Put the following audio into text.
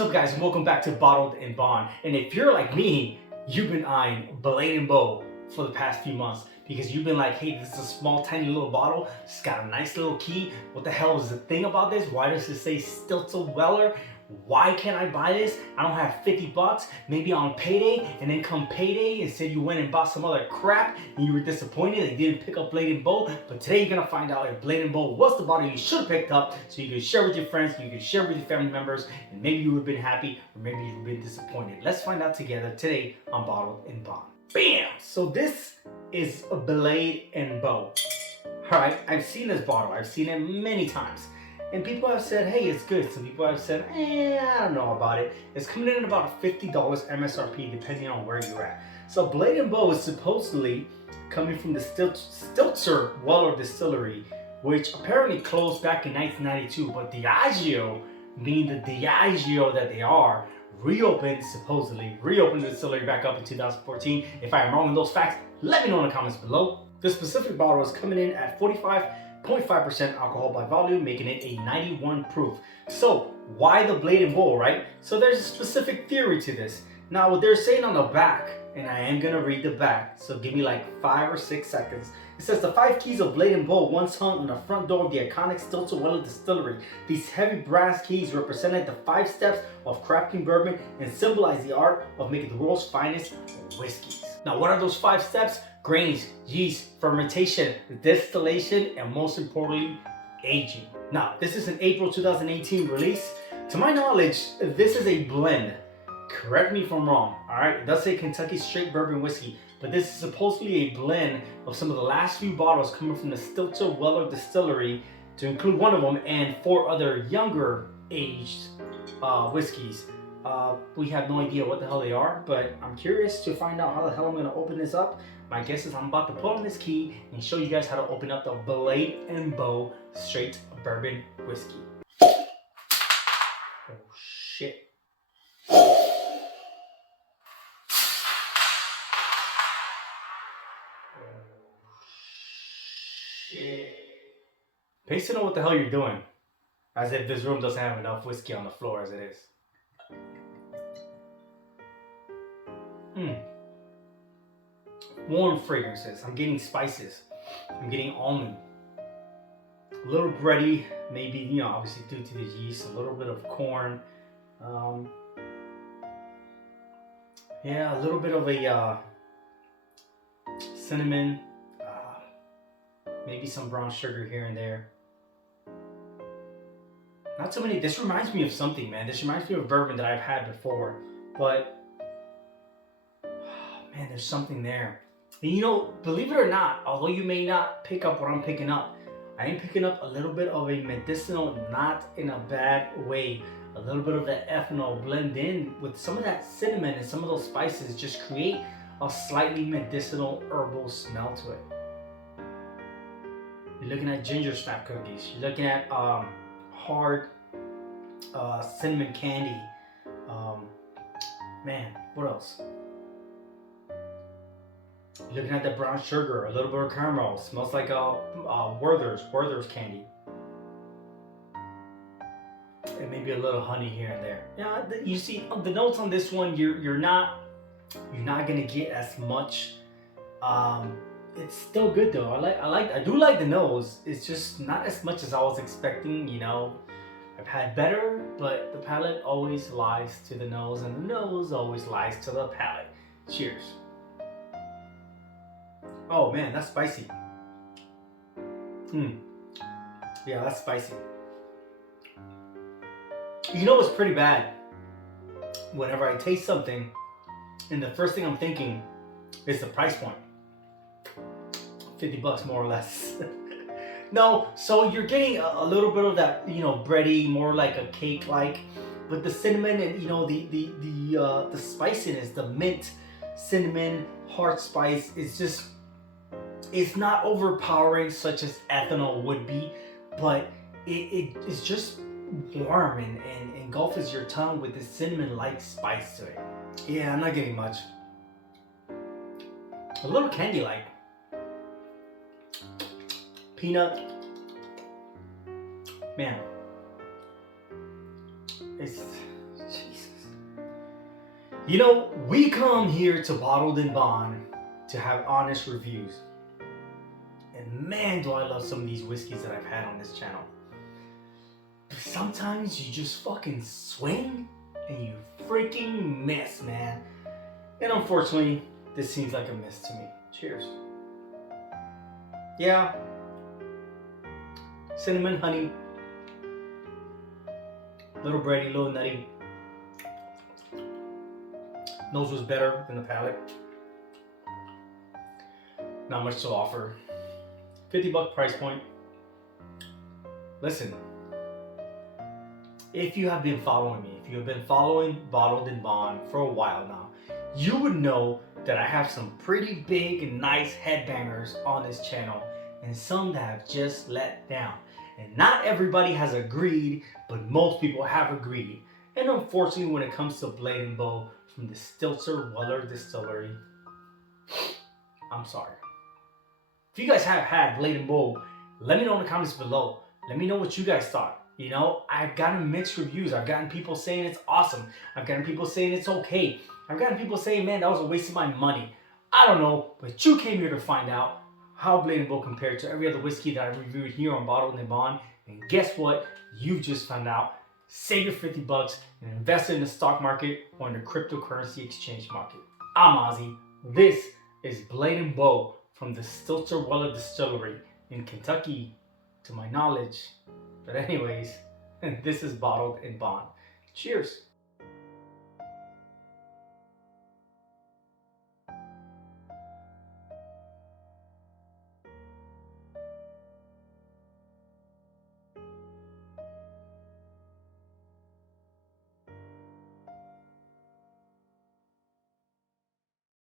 What is up, guys, and welcome back to Bottled and Bond. And if you're like me, you've been eyeing Blade & Bow for the past few months because you've been like, hey, this is a small, tiny little bottle. It's got a nice little key. What the hell is the thing about this? Why does it say Stitzel Weller? Why can't I buy this? I don't have 50 bucks, maybe on payday, and then come payday, instead you went and bought some other crap and you were disappointed they didn't pick up Blade & Bow. But today you're gonna find out if Blade & Bow was the bottle you should have picked up, so you can share with your friends, you can share with your family members, and maybe you would have been happy or maybe you would have been disappointed. Let's find out together today on Bottled and Bond. Bam! So this is a Blade & Bow. Alright, I've seen this bottle, I've seen it many times. And people have said, hey, it's good. Some people have said, I don't know about it. It's coming in at about $50 MSRP depending on where you're at. So Blade & Bow is supposedly coming from the Stitzel Weller distillery, which apparently closed back in 1992. But Diageo, being the Diageo that they are, supposedly reopened the distillery back up in 2014. If I am wrong in those facts, let me know in the comments below. This specific bottle is coming in at 45.5% alcohol by volume, making it a 91 proof. So why the Blade & Bow, right? So there's a specific theory to this. Now what they're saying on the back, and I am gonna read the back, so give me like 5 or 6 seconds. It says the 5 keys of Blade & Bow once hung on the front door of the iconic Stitzel Weller distillery. These heavy brass keys represented the 5 steps of crafting bourbon and symbolize the art of making the world's finest whiskeys. Now what are those 5 steps? Grains, yeast, fermentation, distillation, and most importantly, aging. Now, this is an April 2018 release. To my knowledge, this is a blend. Correct me if I'm wrong, alright? It does say Kentucky Straight Bourbon Whiskey, but this is supposedly a blend of some of the last few bottles coming from the Stitzel Weller distillery, to include one of them and 4 other younger aged whiskeys. We have no idea what the hell they are, but I'm curious to find out how the hell I'm going to open this up. My guess is I'm about to pull on this key and show you guys how to open up the Blade & Bow Straight Bourbon Whiskey. Oh shit. Oh shit. Pays to know what the hell you're doing. As if this room doesn't have enough whiskey on the floor as it is. Warm fragrances. I'm getting spices. I'm getting almond. A little bready, maybe, you know, obviously due to the yeast. A little bit of corn. Yeah, a little bit of a cinnamon. Maybe some brown sugar here and there. Not so many. This reminds me of something, man. This reminds me of bourbon that I've had before. But man, there's something there. And you know, believe it or not, although you may not pick up what I'm picking up, I am picking up a little bit of a medicinal, not in a bad way. A little bit of that ethanol blend in with some of that cinnamon and some of those spices, just create a slightly medicinal herbal smell to it. You're looking at ginger snap cookies. You're looking at hard cinnamon candy. Man, what else? You're looking at the brown sugar, a little bit of caramel. Smells like Werther's candy. And maybe a little honey here and there. Yeah, you see the notes on this one. You're not gonna get as much. It's still good though. I do like the nose. It's just not as much as I was expecting. You know, I've had better, but the palate always lies to the nose, and the nose always lies to the palate. Cheers. Oh man, that's spicy. Yeah, that's spicy. You know what's pretty bad? Whenever I taste something, and the first thing I'm thinking is the price point. 50 bucks more or less. No, so you're getting a little bit of that, you know, bready, more like a cake-like, but the cinnamon and, you know, the spiciness, the mint, cinnamon, hard spice, it's not overpowering such as ethanol would be, but it's just warm and engulfs your tongue with the cinnamon-like spice to it. Yeah, I'm not getting much. A little candy-like. Peanut. Man. It's... Jeez. You know, we come here to Bottled and Bond to have honest reviews. And man, do I love some of these whiskeys that I've had on this channel. But sometimes you just fucking swing and you freaking miss, man. And unfortunately, this seems like a miss to me. Cheers. Yeah. Cinnamon, honey. Little bready, little nutty. Nose was better than the palate. Not much to offer. $50 price point. Listen, if you have been following me, if you have been following Bottled and Bond for a while now, you would know that I have some pretty big and nice headbangers on this channel and some that have just let down. And not everybody has agreed, but most people have agreed. And unfortunately, when it comes to Blade and Bow from the Stitzel Weller distillery, I'm sorry. If you guys have had Blade and Bow, let me know in the comments below. Let me know what you guys thought. You know, I've gotten mixed reviews. I've gotten people saying it's awesome. I've gotten people saying it's okay. I've gotten people saying, man, that was a waste of my money. I don't know, but you came here to find out how Blade and Bow compared to every other whiskey that I reviewed here on Bottled and Bond. And guess what? You just found out. Save your $50 and invest it in the stock market or in the cryptocurrency exchange market. I'm Ozzy. This is Blade and Bow from the Stitzel Weller distillery in Kentucky, to my knowledge. But anyways, this is Bottled and Bond. Cheers.